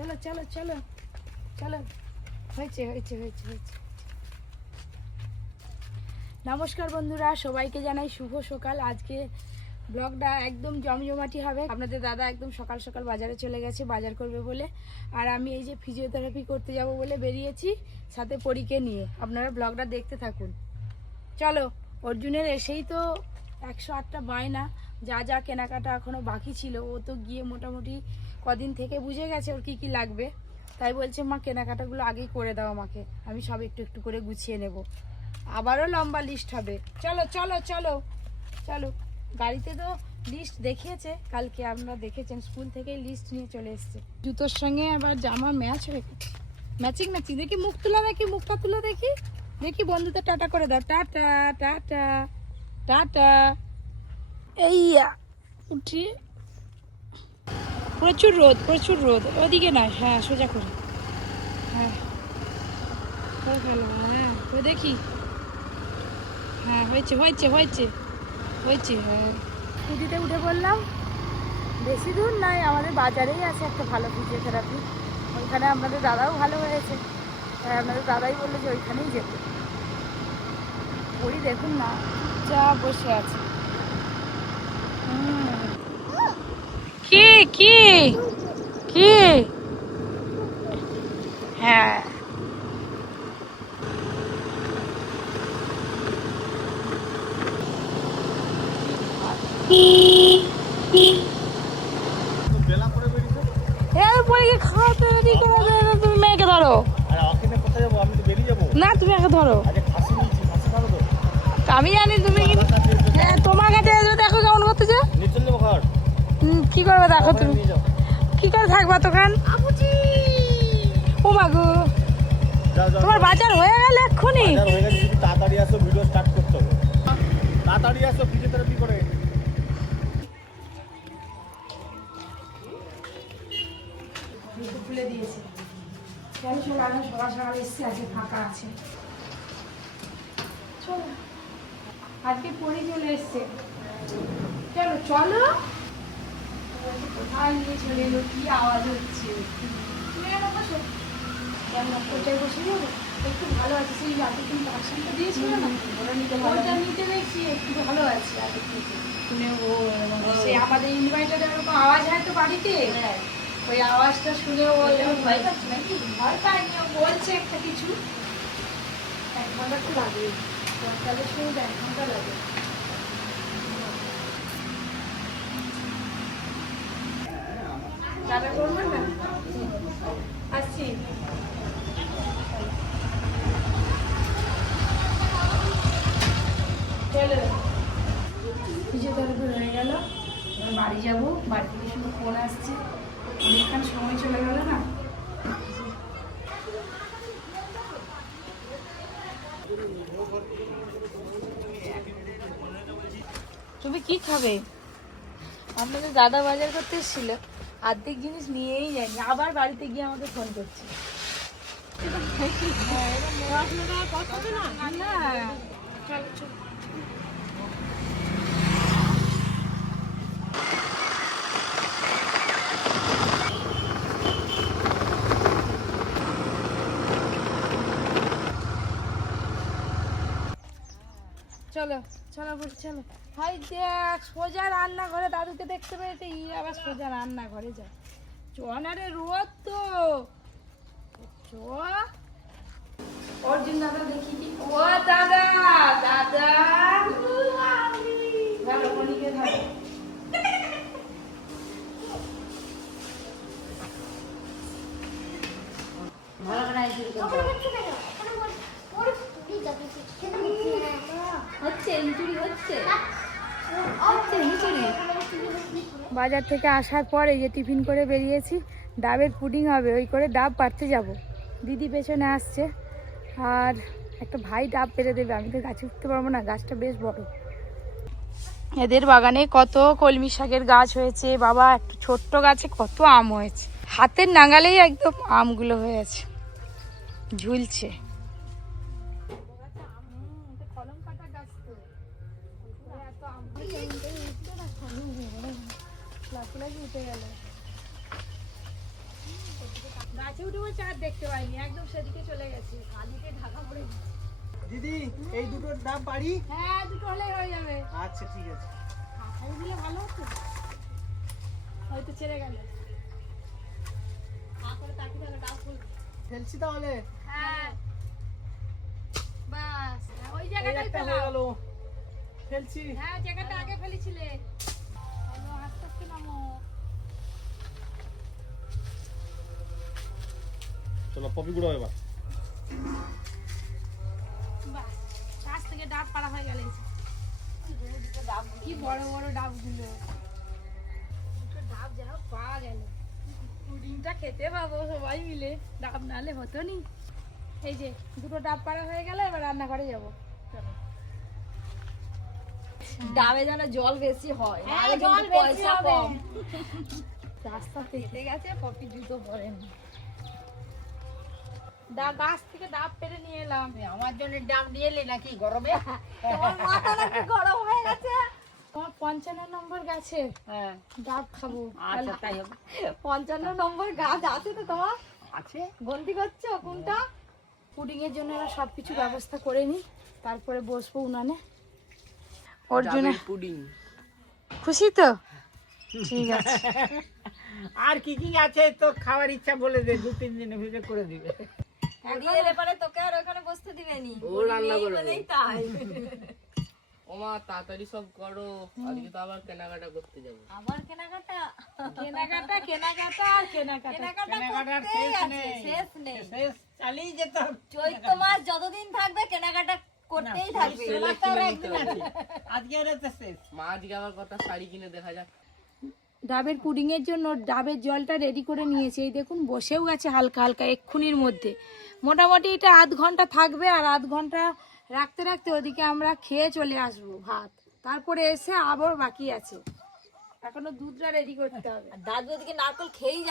চলো চলো চলো চলো, হয়েছে হয়েছে হয়েছে হয়েছে। নমস্কার বন্ধুরা, সবাইকে জানাই শুভ সকাল। আজকে ব্লগটা একদম জমজমাটি হবে। আপনাদের দাদা একদম সকাল সকাল বাজারে চলে গেছে বাজার করবে বলে, আর আমি এই যে ফিজিওথেরাপি করতে যাব বলে বেরিয়েছি সাথে পরীকে নিয়ে। আপনারা ব্লগটা দেখতে থাকুন। চলো, অর্জুনের এসেই তো 108টা বায়না, যা যা কেনাকাটা এখনও বাকি ছিল। ও তো গিয়ে মোটামুটি কদিন থেকে বুঝে গেছে ওর কী কী লাগবে, তাই বলছে মা কেনাকাটাগুলো আগেই করে দাও আমাকে, আমি সব একটু একটু করে গুছিয়ে নেব। আবারও লম্বা লিস্ট হবে। চলো চলো চলো চলো। গাড়িতে তো লিস্ট দেখিয়েছে কালকে, আপনারা দেখেছেন, স্কুল থেকেই লিস্ট নিয়ে চলে এসছে। জুতোর সঙ্গে আবার জামা ম্যাচ হয়ে গেছে, ম্যাচিং ম্যাচিং। দেখি মুখ তোলা, দেখি মুখটা তুলে, দেখি দেখি বন্ধুদের টাটা করে দাও। Tata tata tata. এইয়া উঠি, প্রচুর রোদ প্রচুর রোদ। ওদিকে নয়, হ্যাঁ সোজা করে, হ্যাঁ ভালো, হ্যাঁ তো দেখি, হ্যাঁ হয়েছে হয়েছে হয়েছে হয়েছে। হ্যাঁ স্কুটিতে উঠে পড়লাম। বেশি দূর নয়, আমাদের বাজারেই আছে একটা ভালো ফিজিওথেরাপি, ওইখানে আপনাদের দাদাও ভালো হয়েছে, তাই আপনাদের দাদাই বললো যে ওইখানেই যেতে। ওই দেখুন না, যা বসে আছে। কি কি কি? হ্যাঁ তুমি মেয়েকে ধরো না, তুমি একে ধরো। আমি জানি তুমি, হ্যাঁ তোমার কাছে দেখো কেমন করতেছে। কি করবে দেখো, তুমি কি করে থাকবা তখন। ও মাগো, তোমার বাজার হয়ে গেল এক্ষুনি। তাড়াতাড়ি আসো, ভিডিও স্টার্ট করতে হবে। তাড়াতাড়ি আসো, ফিজিওথেরাপি করে। খুলে দিয়েছে, কেন সকাল সকাল এসছে, আজকে ফাঁকা আছে। চলো, আজকে পরে চলে এসছে। চলো চলো। কোথায় নিয়ে চলে এলো, কি আওয়াজ হচ্ছে। তুমি কেন বসো, কোথায় বসে যাবো। একটু ভালো আছে, সেই আগে তুমি পার্সেন্টটা দিয়েছিল না, ওটা নিতে দেখছি একটু ভালো আছে। আগে শুনে ও সে আমাদের ইনভার্টারে ওরকম আওয়াজ হয় তো বাড়িতে, ওই আওয়াজটা শুনে ও ভয় পাচ্ছে নাকি। ভয় পায়নি, ও বলছে একটা কিছু। 1 ঘন্টা তো লাগে, সকালের সময় 1 ঘন্টা লাগে। দাদা করবেন না, আসছি। চলো, ফিজিওথেরাপি হয়ে গেল, এবার বাড়ি যাবো। বাড়ি থেকে শুধু ফোন আসছে, এখানে সময় চলে গেল না। তুমি কি খাবে? আপনাদের দাদা বাজার করতে এসেছিল, অর্ধেক জিনিস নিয়েই যায়নি, আবার বাড়িতে গিয়ে আমাকে ফোন করছে। চলো চলো বলছি, চলো। হাই দেখ, সোজা রান্নাঘরে দাদুকে দেখতে পেয়েছে, আবার সোজা রান্নাঘরে যায়। চনারে রোদ তো, চ। অর্জুন দাদা দেখি কি, ও দাদা দাদা ভালো মনিকে ধরো। ভালো করে শুরু করো। বাজার থেকে আসার পর এই যে টিফিন করে বেরিয়েছি, ডাবের পুডিং হবে, ওই করে ডাব পাড়তে যাব। দিদি পেছনে আসছে, আর একটা ভাই ডাব পেরে দেবে। আমি তো গাছে উঠতে পারবো না, গাছটা বেশ বড়। এদের বাগানে কত কলমি শাকের গাছ হয়েছে বাবা, একটু ছোট্ট গাছে কত আম হয়েছে, হাতের নাগালেই একদম আমগুলো হয়েছে, ঝুলছে। উঠে গেল। গাছে উঠে বলছে আর দেখতে পাইনি, একদম সেদিকে চলে গেছে, কালিতে ঢাকা পড়ে গেছে। দিদি এই দুটোর দাম পারি? হ্যাঁ, দুটো হলেই হয়ে যাবে। আচ্ছা ঠিক আছে। কাঁঠাল দিলে ভালো হতো, হয়তো ছেড়ে গেল। ফেলছি তাহলে। হ্যাঁ বাস, ওই এই জায়গাটাই একটা হয়ে ফেলাও। গেল। ফেলছি। হ্যাঁ, জায়গাটা আগে ফেলেছিলে। চলো, আস্তে আস্তে নামো। চলো পপি গুঁড়ো এবার। বাস, গাছ থেকে ডাব পাড়া হয়ে গেল। কি বড় বড় ডাবগুলো, দুটো ডাব যেন পাওয়া গেল, পুডিংটা খেতে পাবো সবাই মিলে। ডাব নালে হতো নি। এই যে দুটো ডাব পাড়া হয়ে গেল, এবার রান্নাঘরে যাবো। চলো। ডাবে যেন জল বেশি হয়, হ্যাঁ, নাহলে জল কিন্তু বেশি পয়সা হবে। কম। রাস্তা পেতে গেছে, পপি জুতো পরেনি। গাছ থেকে ডাব পেরে নিয়ে এলাম। আমার জন্য ডাব নিয়ে এলি নাকি গরমে? তোমার মাথা নাকি গরম হয়ে গেছে? তোমার 55 নম্বর গাছে হ্যাঁ, ডাব খাবো। আচ্ছা তাই হবে। 55 নম্বর গাছ আছে তো তোমার? আছে। গন্তি করছো কোনটা? পুডিং এর জন্য এবার সবকিছু ব্যবস্থা করে নি, তারপরে বসবো উনানে। ওর জন্য পুডিং। খুশি তো? ঠিক আছে। আর কি কি আছে তো খাওয়ার ইচ্ছা বলে দে, 2-3 দিনের ভিতরে করে দিবে। দিয়ে এলে পরে তোকে আর ওখানে বসতে দিবে নি। ও রান্না নেই করবে। বলেই তাই। ওমা তাড়াতাড়ি সব করো, আজকে তো আবার কেনাকাটা করতে যাবো। আবার কেনাকাটা কেনাকাটা কেনাকাটা আর কেনাকাটা। কেনাকাটা কেনাকাটার করতেই শেষ আছে, নেই। শেষ নেই। শেষ চালিয়ে যেতাম। চৈত্র মাস যতদিন থাকবে কেনাকাটা করতেই থাকবে। আজকে আর এটা শেষ। মা আজকে আবার কটা শাড়ি কিনে দেখা যাক। ডাবের পুডিং এর জন্য ডাবের জলটা রেডি করে নিয়েছি। এই দেখুন বসেও গেছে হালকা হালকা এক্ষুনির মধ্যে। মোটামুটি এটা আধ ঘন্টা থাকবে, আর আধ ঘন্টা রাখতে রাখতে ওদিকে আমরা খেয়ে চলে আসবো ভাত। তারপরে এসে আবার বাকি আছে, এখনো দুধটা রেডি করতে হবে। আর দাদু এদিকে নারকেল খেয়েই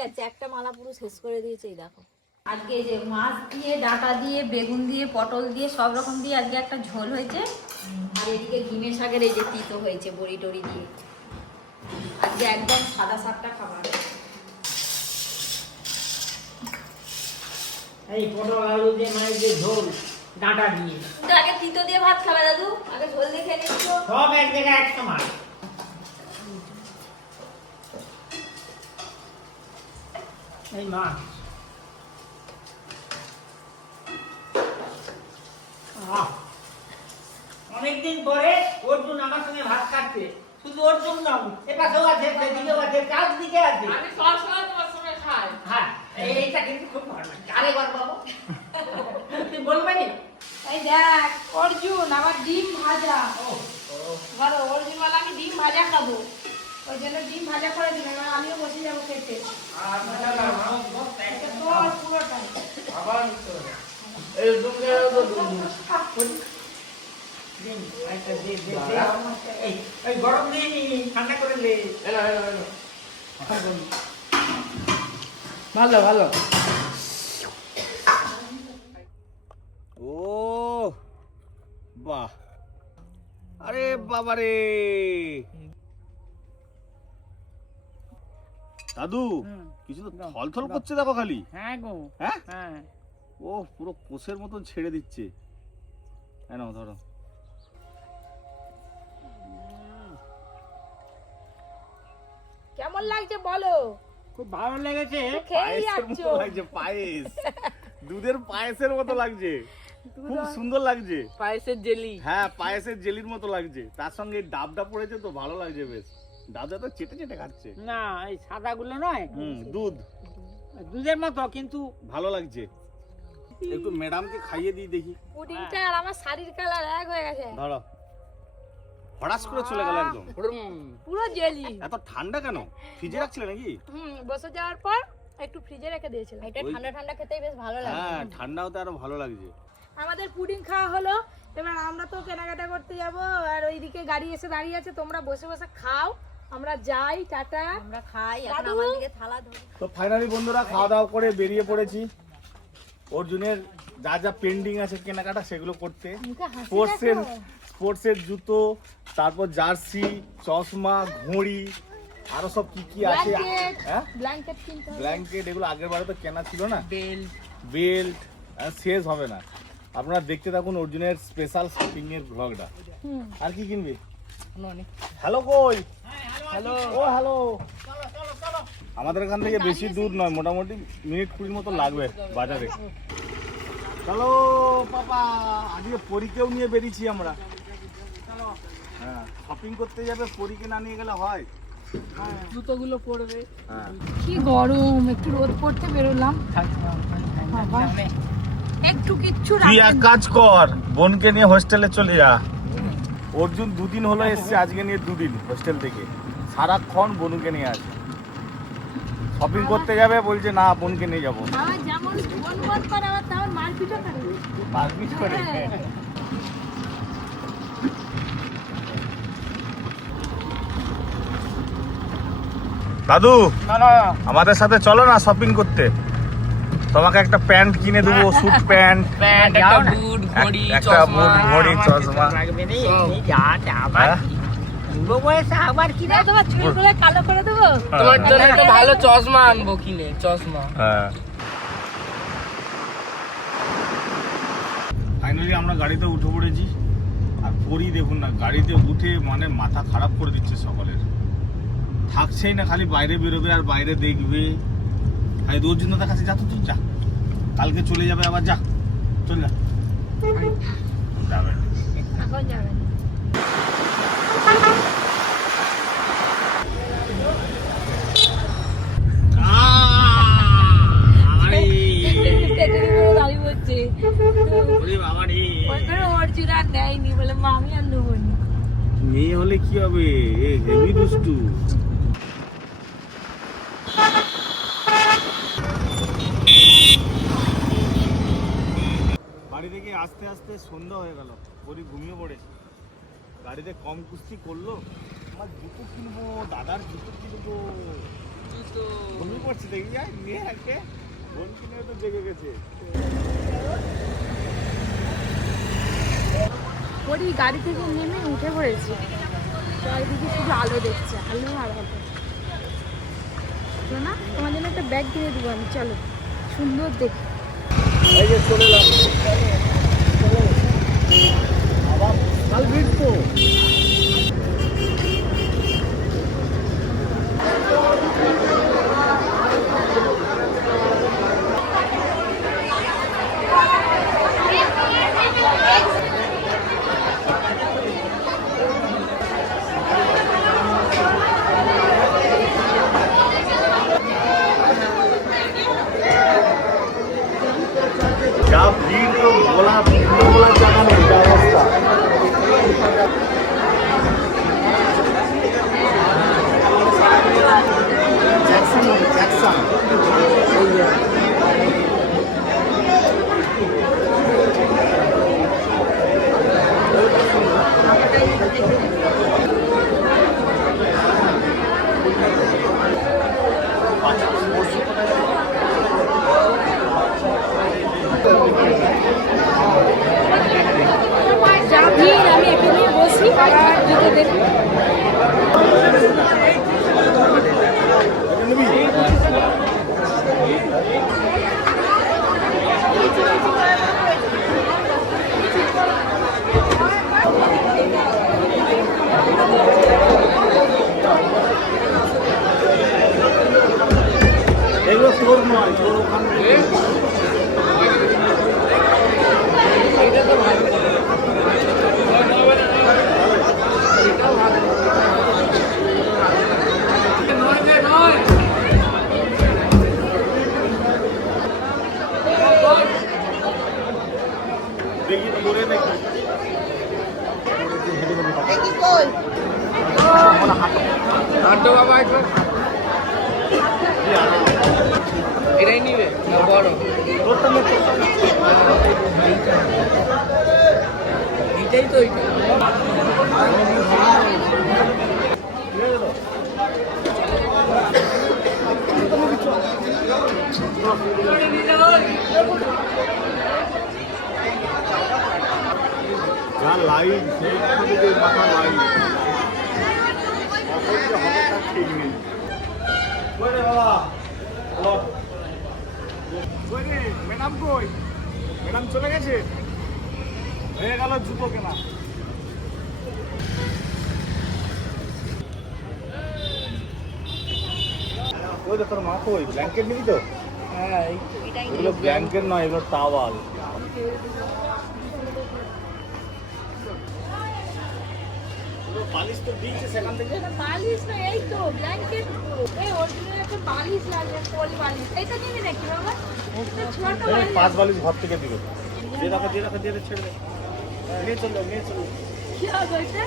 যাচ্ছে, একটা মালা পুরো শেষ করে দিয়েছে। এই দেখো, আজকে এই যে মাছ দিয়ে, ডাঁটা দিয়ে, বেগুন দিয়ে, পটল দিয়ে, সব রকম দিয়ে আজকে একটা ঝোল হয়েছে। আর এদিকে ঘিমে শাকের এই যে তিতো হয়েছে বড়ি টড়ি দিয়ে। আজকে একদম সাদা সাপটা খাবার। এই পটল আলু দিয়ে মায়ের যে ঝোল ডাঁটা দিয়ে কিন্তু আগে তিতো দিয়ে ভাত খাবে দাদু, আগে ঝোল দিয়ে খেয়ে নিচ্ছ। সব এক জায়গায় এক সমান। এই মাছ অনেকদিন পরে অর্জুন আমার সঙ্গে ভাত খাচ্ছে। শুধু অর্জুন নয়, এপাশেও আছে, সেদিকেও আছে, চার দিকে আছে। আমি সব সময় তোমার সঙ্গে খাই। হ্যাঁ, এইটা কিন্তু খুব ভালো লাগে। আরেকবার বাবু তুই বলবে নি? এই দেখ অর্জুন, আমার ডিম ভাজা। বলো অর্জুন বলে আমি ডিম ভাজা খাবো, ওই জন্য ডিম ভাজা করে দিল। এবার আমিও বসে যাবো খেতে। এটা তোর পুরোটাই। এই গরম দিন ঠান্ডা করে দে। ভালো ভালো। ও বাহ, আরে বাবা রে দাদু, কিছু তো থলথল করছে দেখো খালি। হ্যাঁ গো, হ্যাঁ, হ্যাঁ। ও পুরো কোষের মতন ছেড়ে দিচ্ছে। হ্যাঁ নাও ধরো। কেমন লাগছে বলো? খুব ভালো লেগেছে। খেয়েই পায়েসের যাচ্ছ। মতো লাগছে, পায়েস, দুধের পায়েসের মতো লাগছে, খুব সুন্দর লাগছে। পায়েসের জেলি। হ্যাঁ, পায়েসের জেলির মতো লাগছে। তার সঙ্গে এই ডাবটা পড়েছে তো ভালো লাগছে বেশ। ডাবটা তো চেটে চেটে খাচ্ছে। না, এই সাদা গুলো নয়, দুধ দুধের মতো, কিন্তু ভালো লাগছে। একটু ম্যাডামকে খাইয়ে দিই দেখি। পুডিংটা আর আমার শাড়ির কালার এক হয়ে গেছে, ধরো, হঠাৎ করে চলে গেল একদম। পুরো জেলি। এত ঠান্ডা কেন? ফ্রিজে রাখছিলে নাকি? বসে যাওয়ার পর একটু ফ্রিজে রেখে দিয়েছিলাম। এটা ঠান্ডা ঠান্ডা খেতেই বেশ ভালো লাগে। হ্যাঁ, ঠান্ডা হতে আরো ভালো লাগছে। আমাদের পুডিং খাওয়া হলো, এবার আমরা তো কেনাকাটা করতে যাব, আর ওইদিকে গাড়ি এসে দাঁড়িয়ে আছে। তোমরা বসে বসে খাও, আমরা যাই, টাটা। আমরা খাই, এখন দাদু। আমার দিকে থালা ধরি। তো ফাইনালি বন্ধুরা খাওয়া দাওয়া করে বেরিয়ে পড়েছি অর্জুনের যা যা পেন্ডিং আছে কেনাকাটা সেগুলো করতে। মুখে হাসি স্পোর্টসের দেখো। স্পোর্টসের জুতো, তারপর জার্সি, চশমা, ঘড়ি, আরো সব কি কি আছে ব্ল্যাঙ্কেট হ্যাঁ ব্ল্যাঙ্কেট কিনতে হবে। ব্ল্যাঙ্কেট এগুলো আগের বারে তো কেনা ছিল না। বেল্ট বেল্ট শেষ হবে না। আপনারা দেখতে থাকুন অর্জুনের স্পেশাল শপিং এর ব্লগটা। হুম। আর কি কিনবি? অনেক হ্যালো কই? হ্যালো ও হ্যালো। আমাদের এখান থেকে বেশি দূর নয়, মোটামুটি মিনিট 20 মতো লাগবে বাজারে। চলো পাপা, আজকে পরীকেও নিয়ে বেরিয়েছি আমরা। হ্যাঁ, শপিং করতে যাবে, পরীকে না নিয়ে গেলে হয়? জুতোগুলো পরবে। হ্যাঁ। কি গরম, একটু রোদ পড়তে বেরোলাম। বাবা, একটু কিচ্ছু তুই এক রাখেন। কাজ কর, বোনকে নিয়ে হোস্টেলে চলে যা। অর্জুন 2 দিন হলো এসছে, আজকে নিয়ে 2 দিন হোস্টেল থেকে। সারাক্ষণ বোনকে নিয়ে আসে। শপিং করতে যাবে বলছে না, বোনকে নিয়ে যাবো। আমার যেমন ফোন ফোন করে আবার তেমন মারপিটও করে। মারপিট করে। হ্যাঁ। দাদু, আমাদের সাথে চলো না শপিং করতে। তোমাকে একটা প্যান্ট কিনে দেবো, স্যুট প্যান্ট, প্যান্ট, একটা বুট, ঘড়ি, একটা চশমা। বুট, ঘড়ি, চশমা। লাগবে রে, এই যা যা আবার হ্যাঁ? কি? বুড়ো বয়সে আবার কি রে? তোমার চুলগুলো কালো করে দেবো। তোমার জন্য একটা ভালো চশমা আনবো কিনে, চশমা। হ্যাঁ। ফাইনালি আমরা গাড়িতে উঠে পড়েছি। আর পরি দেখুন না, গাড়িতে উঠে মানে মাথা খারাপ করে দিচ্ছে সকলের। থাকছেই না, খালি বাইরে বেরোবে আর বাইরে দেখবে। আর রোজ জন্য দেখাচ্ছে, যা তো তুই যা, কালকে চলে যাবে আবার, যা চল যা। যাবে না। এখন যাবে না। পেটের উপরে দাবি করছে। ওই করে অর্জুন আর নেয়নি, বলে মা আমি আর নেবো নি। মেয়ে হলে কি হবে, এ হেভি দুষ্টু। বাড়ি থেকে আস্তে আস্তে সন্ধ্যা হয়ে গেল, পরি ঘুমিয়ে পড়েছে। গাড়িতে কম কুস্তি করলো। আমার জুতো কিনবো, দাদার জুতো কিনবো। জুতো। ঘুমিয়ে পড়ছে, দেখি যায় নিয়ে আগে বোন কিনে তো জেগে গেছে। ওরই গাড়ি থেকে নেমে উঠে পড়েছে। চারিদিকে শুধু আলো দেখছে, আলো আর আলো। না, তোমার জন্য একটা ব্যাগ কিনে দেবো আমি, চলো, সুন্দর দেখে। এই যে চলে এলাম। আবার কাল ভিড় তো। যা ভিড়, তো বলার জায়গা নেই, যা অবস্থা। জ্যাকসন। যা ভিড়, আমি এখানে বসি আর জুতো দেখি। এগুলো তোর নয়, তোর ওখান থেকে। এটা তো ভালো। দেখি তো ঘুরে দেখি। হাঁটো বাবা একটু। এটাই নিবে না বড়? তোরটা নে, তোরটা নে। এইটাই তো এইটা। যা লাইট, সেই থেকে মাথা লাইট। কখন যে হবে তার ঠিক নেই। ম্যাডাম কই? ম্যাডাম চলে গেছে? হয়ে গেল জুতো কেনা। ওই তো তোর মা কই? ব্ল্যাঙ্কেট নিবি তো? হ্যাঁ এগুলো ব্ল্যাঙ্কেট নয়, এগুলো টাওয়াল। বালিশ তো দিয়েছে সেখান থেকে। বালিশ না, এই তো ব্ল্যাঙ্কেট। এই অরিজিনাল একটা বালিশ লাগবে, কোল বালিশ। এটা নিবি নাকি বাবা? এটা ছোট বালিশ। 5 বালিশ ঘর থেকে দিবে। দিয়ে ছেড়ে দে। নিয়ে চলো। কি হবে এটা?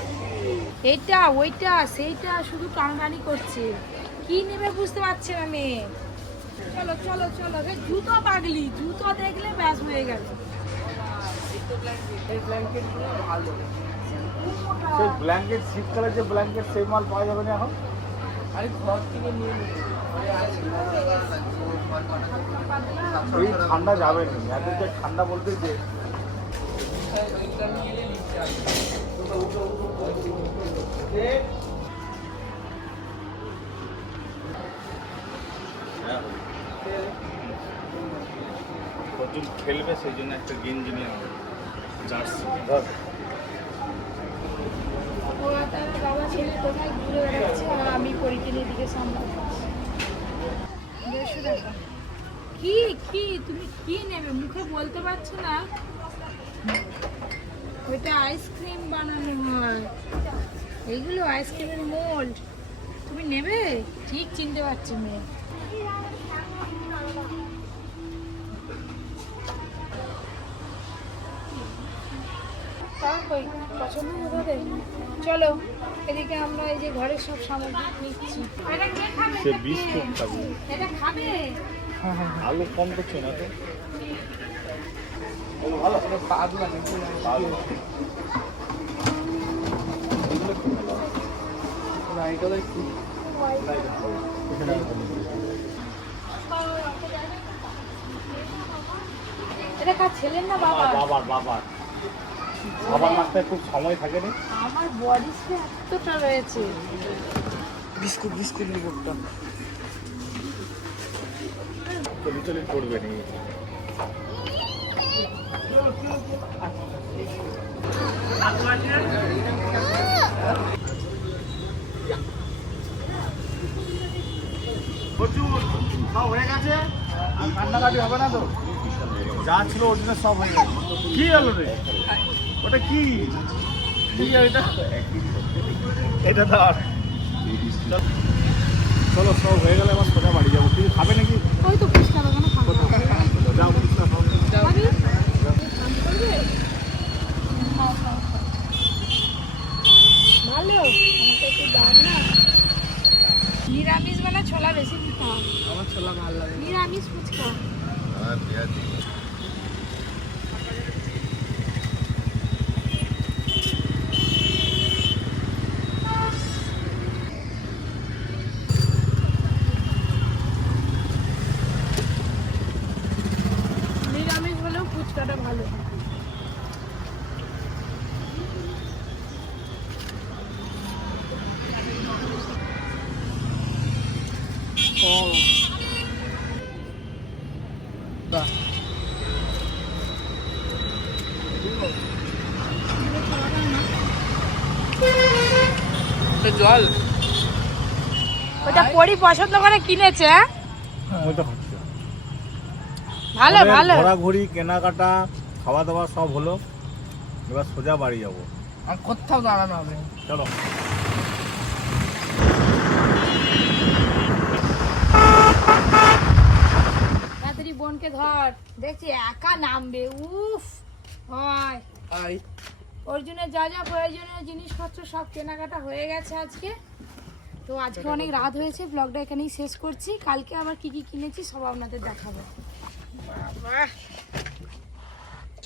এটা ওইটা সেইটা শুধু টানাটানি করছে। কি নেবে বুঝতে পারছি না মেয়ে। চলো রে, জুতো পাগলি, জুতো দেখলে ব্যাস হয়ে গেল। এই ব্ল্যাঙ্কেট গুলো ভালো। সেই ব্ল্যাঙ্কেট, শীতকালে যে ব্ল্যাঙ্কেট, সেই মাল পাওয়া যাবে না এখন। আরে ঘর থেকে নিয়ে নিবি। এই ঠান্ডা যাবে না, এখন যে ঠান্ডা বলতে যে ওইটা নিয়ে এলে নিচে আসবে। প্রচুর খেলবে, সেই জন্য একটা গেঞ্জি নিয়ে হবে, জার্সি। ধর ও তার বাবা ছেলে কোথায় ঘুরে বেড়াচ্ছে আর আমি পরীক্ষার দিকে সামলাচ্ছি। 150 টাকা। কি তুমি কি নেবে? মুখে বলতে পারছো না। ওইটা আইসক্রিম বানানো হয়, এইগুলো আইসক্রিমের মোল্ড। তুমি নেবে? ঠিক চিনতে পারছি মেয়ে। পছন্দ হবে? চলো এদিকে আমরা এই যে ঘরের সব সামগ্রী নিচ্ছি। এটা কে খাবে? সে বিস্কুট খাবে। এটা খাবে? আলু কম করছো না তো? ভালো পাগলা নাকি? ভালো। না এগুলো কি? এটা কার ছেলের না বাবা? বাবার মাথায় খুব সময় থাকে না। আমার বডি স্প্রে এতটা রয়েছে। বিস্কুট নিবোটা। চলি করবে নি। প্রচুর সব হয়ে গেছে, আর কান্নাকাটি হবে না তো? যা ছিল অরিজিনাল সব হয়ে গেছে। কি হলো রে? ওটা কি? এটা ধর। চলো সব হয়ে গেলে আমার সোজা বাড়ি যাবো। তুমি খাবে নাকি? ওই তো ফুচকা দোকানে খাবো। যাও ফুচকা খাও। খাবি? ভালো, আমাকে একটু দাও না। নিরামিষ মানে ছোলা বেশি খাও। আমার ছোলা ভালো লাগে। নিরামিষ ফুচকা। নিরামিষ হলেও ফুচকাটা ভালো। জল ওটা পরি পছন্দ করে কিনেছে। ওইটা হচ্ছে ভালো ভালো। ঘোরাঘুরি, কেনাকাটা, খাওয়া দাওয়া সব হলো, এবার সোজা বাড়ি যাবো। আর কোথাও দাঁড়ানো হবে না। চলো। তাড়াতাড়ি বোনকে ধর, দেখছি একা নামবে। উফ হয়। আই ওর জন্য যা যা প্রয়োজনীয় জিনিসপত্র সব কেনাকাটা হয়ে গেছে আজকে। তো আজকে অনেক রাত হয়েছে, ব্লগটা এখানেই শেষ করছি। কালকে আবার কি কি কিনেছি সব আপনাদের দেখাবো।